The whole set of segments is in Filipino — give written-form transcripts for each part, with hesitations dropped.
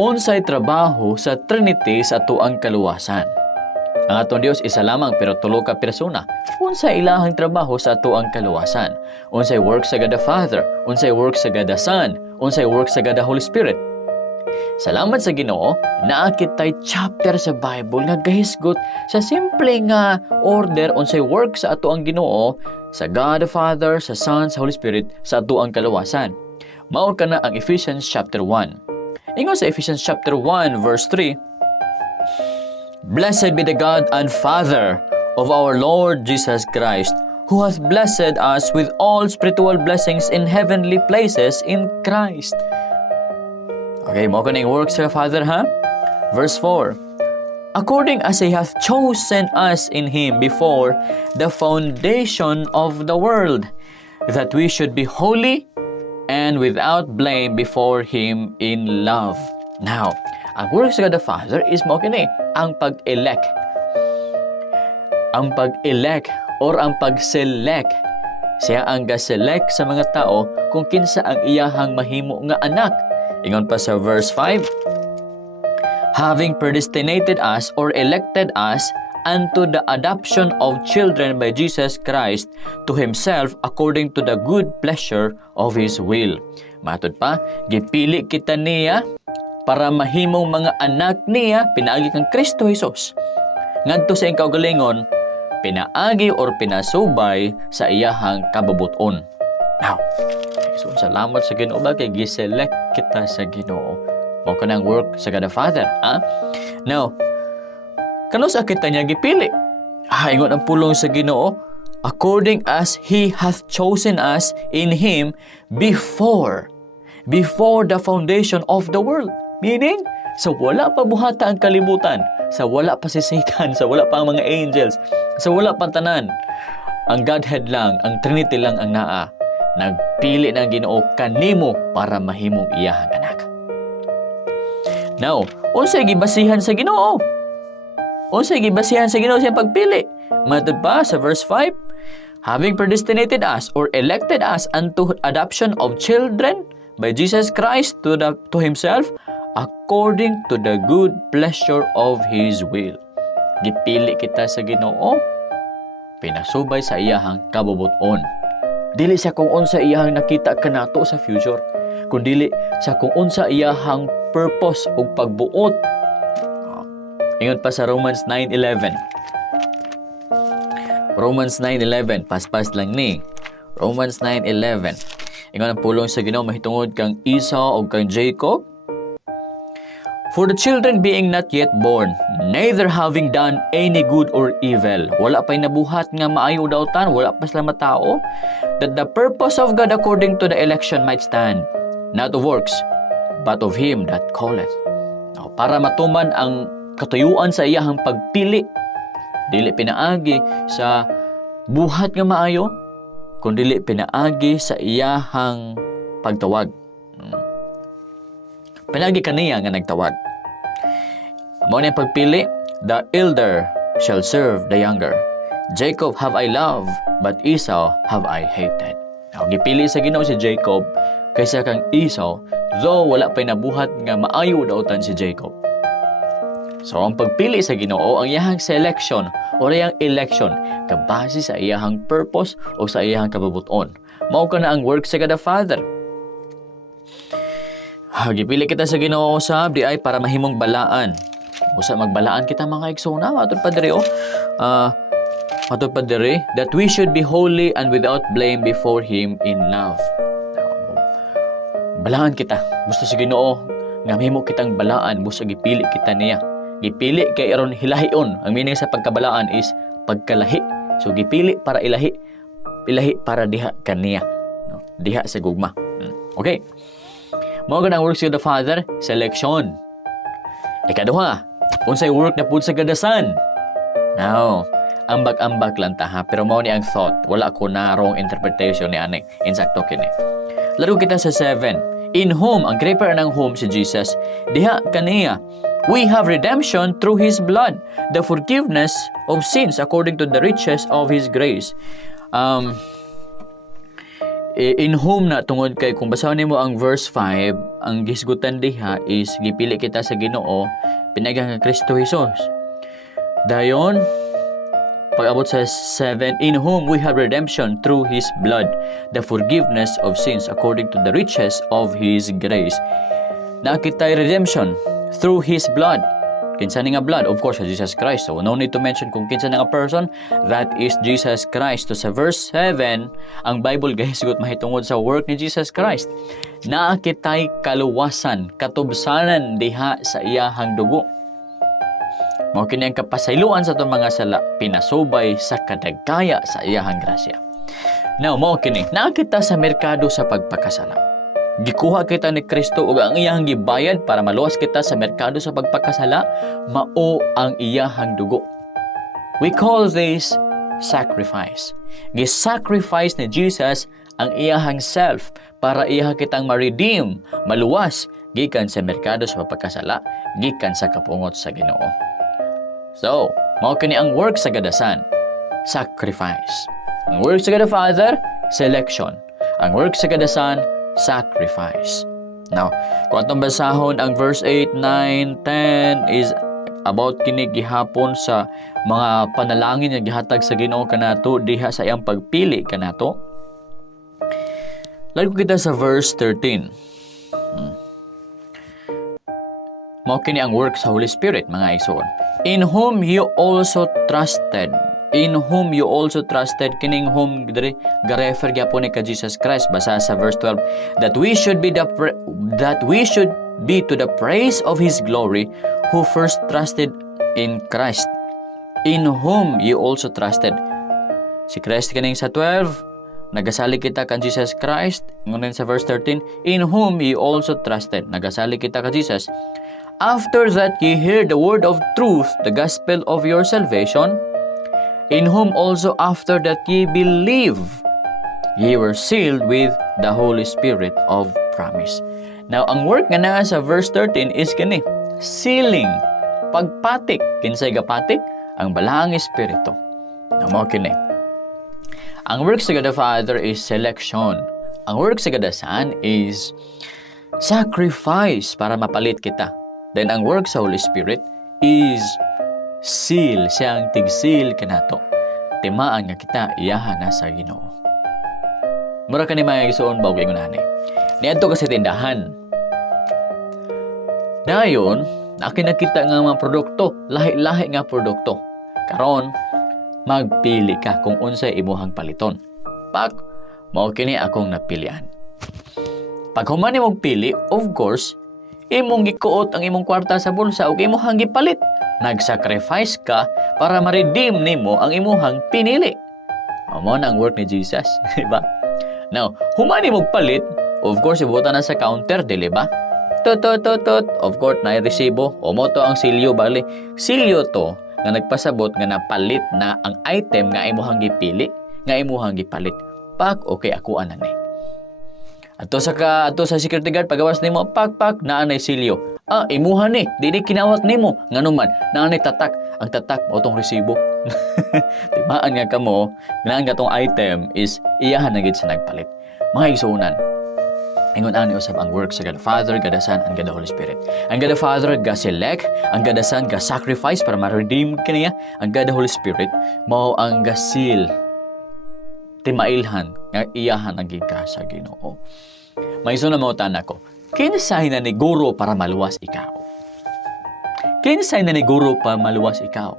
unsay trabaho sa Trinity sa atuang kaluwasan. Ang atong Dios isa lamang pero tulo ka persona. Unsay ilahang trabaho sa atuang kaluwasan? Unsay work sa God the Father, unsay work sa God the Son, unsay work sa God the Holy Spirit. Salamat sa Ginoo, naa kitay chapter sa Bible nga gahisgot sa simple nga order unsay work sa atuang Ginoo sa God the Father, sa Son, sa Holy Spirit sa atuang kaluwasan. Mao kana ang Ephesians chapter 1. Ingon sa Ephesians chapter 1 verse 3, Blessed be the God and Father of our Lord Jesus Christ, who hath blessed us with all spiritual blessings in heavenly places in Christ. Okay, mo kaning works sa Father, ha? Verse 4, According as He hath chosen us in Him before the foundation of the world, that we should be holy and without blame before Him in love. Now, ang works sa God the Father is mo kini ang pag-elect. Ang pag-elect or ang pag-select. Siya ang ga-select sa mga tao kung kinsa ang iyahang mahimo nga anak. Ingon pa sa verse 5, Having predestinated us or elected us unto the adoption of children by Jesus Christ to Himself according to the good pleasure of His will. Matod pa, gipili kita niya para mahimong mga anak niya, pinaagi kang Kristo Jesus. Ngadto sa iyang kaugalingon, pinaagi or pinasubay sa iyahang kababuton. Now, so salamat sa Ginoo ba kay giselect kita sa Ginoo. Mao kanang work sa God the Father, ha? Now, kano sa kita niya gipili? Ingon ang pulong sa Ginoo, according as He hath chosen us in Him before the foundation of the world. Meaning, sa wala pa buhata ang kalibutan, sa wala pa si Satan, sa wala pa ang mga angels, sa wala pa tanan, ang Godhead lang, ang Trinity lang ang naa. Nagpili ng Ginoo kanimo para mahimong iyahang anak. Now, unsay gibasihan sa Ginoo? Unsay gibasihan sa Ginoo sa pagpili? Matod pa sa verse 5, having predestinated us or elected us unto adoption of children by Jesus Christ to Himself according to the good pleasure of His will. Gipili kita sa Ginoo, pinasubay sa iyahang kabubuton. Dili sa kung unsa iyahang nakita kanato sa future, kundi sa kung unsa iyahang purpose o pagbuot. Ingon pa sa Romans 9:11. Romans 9:11, paspas lang ni. Romans 9:11. Ingon ang pulong sa Ginoo mahitungod kang Esau o kang Jacob. For the children being not yet born, neither having done any good or evil, wala pa'y nabuhat nga maayo dautan, wala pa sila matao, that the purpose of God according to the election might stand, not of works, but of Him that calleth. Para matuman ang katuyuan sa iyahang pagpili, dili pinaagi sa buhat nga maayo, kundi dili pinaagi sa iyahang pagtawag. Pinagi kaniya nga nagtawag. Mao ni pagpili, the elder shall serve the younger. Jacob have I loved, but Esau have I hated. Now, gipili sa Ginoo si Jacob kaysa kang Esau, though wala pa'y nabuhat nga maayo dautan si Jacob. So, ang pagpili sa Ginoo, ang iyahang selection o iyang election, kabase sa iyahang purpose o sa iyahang kababuton. Mao ka na ang work sa God the Father. Gipili kita sa Ginoo usab di ay para mahimong balaan. Usa magbalaan kita mga igsoona, matod pa diri matod pa diri that we should be holy and without blame before Him in love. Balaan kita. Gusto sa Ginoo nga mahimo kitang balaan, busa gipili kita niya. Gipili kay aron hilahion. Ang meaning sa pagkabalaan is pagkalahi. So gipili para ilahi para diha kaniya, no? Diha sa gugma. Okay. Mao ang works of the Father, selection. Ikaduha, unsay work na pud sa God the Son. Now, ambag-ambag lang ta ha, pero mao ni ang thought. Wala ko na wrong interpretation ni ani. Insakto kini. Laro kita sa 7. In whom, ang creeper ng whom si Jesus, diha kaniya, we have redemption through His blood, the forgiveness of sins according to the riches of His grace. in whom na tungod kay kung basahin nimo ang verse 5, ang gisgutan diha is gipili kita sa Ginoo pinagang nga Kristo Jesus. Dayon pag-abot sa 7, in whom we have redemption through His blood, the forgiveness of sins according to the riches of His grace. Nakita redemption through His blood. Kinsa ni nga blood? Of course, Jesus Christ. So, no need to mention kung kinsa nga person, that is Jesus Christ. So, sa verse 7, ang Bible guys, gut mahitungod sa work ni Jesus Christ. Nakitay kaluwasan, katubsanan diha sa iyahang dugo. Mao kini ang kapasayloan sa itong mga sala, pinasubay sa kadagkaya sa iyahang grasya. Now, mao kini, nakita sa merkado sa pagpakasala. Gikuha kita ni Kristo ug ang iyahang gibayad para maluwas kita sa merkado sa pagpakasala, mao ang iyahang dugo. We call this sacrifice. Gisacrifice ni Jesus ang iyahang self para iyaha kitang ma-redeem, maluwas gikan sa merkado sa pagpakasala, gikan sa kapungot sa Ginoo. So, mao kini ang work sa gadasan, sacrifice. Ang work sa gada Father, selection. Ang work sa gadasan, sacrifice. Now, kung atong basahon ang verse 8, 9, 10 is about kini gihapon sa mga panalangin nga gihatag sa Ginoo kanato diha sa iyang pagpili kanato. Lalo kita sa verse 13. Mao kini ang work sa Holy Spirit, mga igsoon. In whom you also trusted. In whom you also trusted, kining whom garefer gyapon ni ka Jesus Christ, basa sa verse 12, that we should be to the praise of His glory, who first trusted in Christ. In whom you also trusted. Si Christ kining sa 12, nagasali kita kan Jesus Christ. Ngunit sa verse 13, in whom you also trusted. Nagasali kita kan Jesus. After that ye hear the word of truth, the gospel of your salvation, in whom also after that ye believe, ye were sealed with the Holy Spirit of promise. Now, ang work nga naa sa verse 13 is kani, sealing, pagpatik. Kinsay gapatik? Ang Balaang Espiritu. Namo kini. Ang work sa God the Father is selection. Ang work sa God the Son is sacrifice para mapalit kita. Then ang work sa Holy Spirit is seal, siyang tig-seal kanato. Timaan nga kita iyahan na sa Ginoo. Mura ka ni mga igsoon bago yung nanay. Niadto kasi tindahan. Dayon, nakita nga mga produkto, lahi-lahi nga produkto. Karon, magpili ka kung unsay imuhang paliton. Pag, mao kini akong napilian. Pag humani mong pili, of course, imong gikuot ang imong kwarta sa bulsa ug imong gipalit. Nag-sacrifice ka para ma-redeem nimo ang imong pinili. Amo na ang work ni Jesus, di ba? Now, humani mong palit, of course, ibutan na sa counter, di ba? Tot. Of course, na resibo. O mo to ang silyo, bali. Silyo to, nga nagpasabot nga napalit na ang item nga imong gipili, nga imong gipalit. Pak, okay, ako anan ni. Ato sa security guard pagawas nimo pak naa nay silyo. Imuha ni, dili kinawat nimo. Nganuman, naa nay tatak. Ang tatak mo tong resibo. Timaan nga kamo, nga gatong item is iyahan na gid sa nagpalit. Mga igsuunan. Ingon ani usab ang work sa God the Father, God the Son, and God the Holy Spirit. Ang God the Father ga-select, ang God the Son ga-sacrifice para ma-redeem kaniya. Ang God the Holy Spirit mao ang ga-seal. Timailhan nga iyahan ang gika sa Ginoo. May iso na mautan ako. Kinsay na ni guro para maluwas ikaw? Kinsay na ni guro para maluwas ikaw?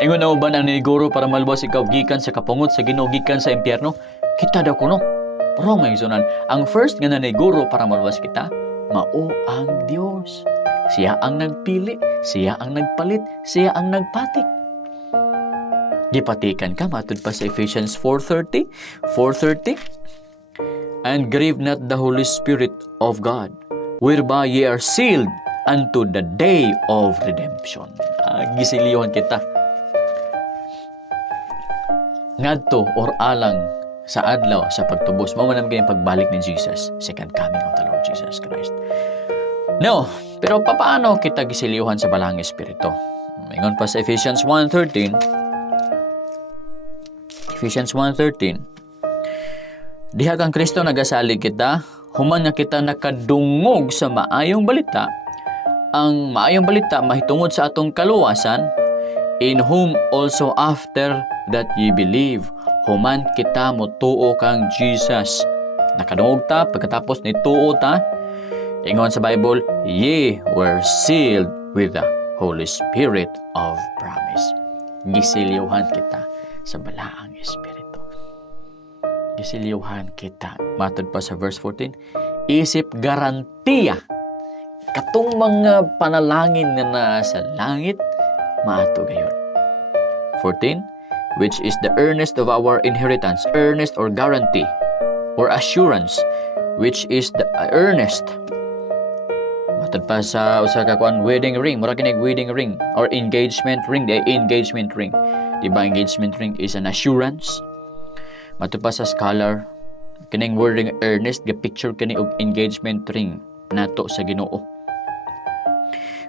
Ingon na ba na ni guro para maluwas ikaw gikan sa kapungot sa Ginoo gikan sa impyerno? Kita daw kuno. Pero may isunan, ang first nga na ni guro para maluwas kita, mao ang Dios. Siya ang nagpili, siya ang nagpalit, siya ang nagpatik. Gipatikan ka matud pa sa Ephesians 4:30. And grieve not the Holy Spirit of God, whereby ye are sealed unto the day of redemption. Gisiliyohan kita. Ngadto or alang sa adlaw sa pagtubos, mao man ang pagbalik ni Jesus, second coming of the Lord Jesus Christ. No, pero paano kita gisiliyohan sa Balaang Espiritu? Ingon pa sa Ephesians 1:13. Ephesians 1:13. Diha kang Kristo nagasalig kita, human nga kita nakadungog sa maayong balita. Ang maayong balita mahitungod sa atong kaluwasan, in whom also after that ye believe, human kita motuo kang Jesus. Nakadungog ta, pagkatapos ni tuo ta, ingon sa Bible, ye were sealed with the Holy Spirit of promise. Gisiliuhan kita sa balaang Espiritu. Gisiliuhan kita. Matod pa sa verse 14, isip garantiya katong mga panalangin nga nasa langit, maato gayon. 14, which is the earnest of our inheritance, earnest or guarantee, or assurance, which is the earnest. Matod pa sa usa ka kuan wedding ring, mura kinig wedding ring or engagement ring, the engagement ring. Diba engagement ring is an assurance. Matod pa sa scholar, kining wording earnest, ga-picture kini og engagement ring nato sa Ginoo,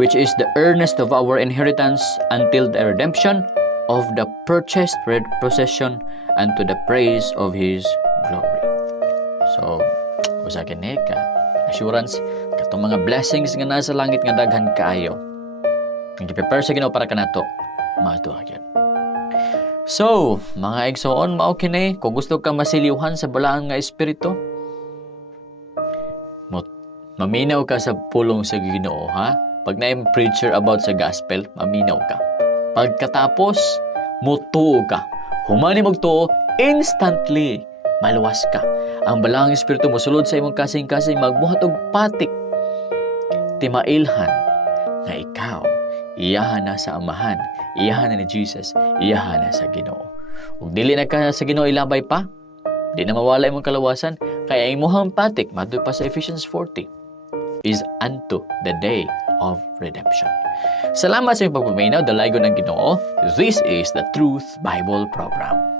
which is the earnest of our inheritance until the redemption of the purchased possession unto the praise of His glory. So, usa kini ka assurance katong mga blessings nga nasa langit nga daghan kaayo. Ang gi-prepare sa Ginoo para kanato matuhagan. So, mga igsoon, mao kini kung gusto ka masiliwhan sa balaang nga espiritu, maminaw ka sa pulong sa Ginoo, ha? Pag na preacher about sa gospel, maminaw ka. Pagkatapos, mutuo ka. Humani magtuo, instantly maluwas ka. Ang balaang espiritu mosulod sa imong kasing-kasing, magbuhat og patik. Timailhan nga ikaw iyahan na sa Amahan, iyahan na ni Jesus, iyahan na sa Ginoo. Ug dili na ka sa Ginoo ilabay pa, di na mawala imong kalawasan, kaya imuhang patik, madto pa sa Ephesians 40, is unto the day of redemption. Salamat sa inyong pagpaminaw, dalagon ng Ginoo. This is the Truth Bible Program.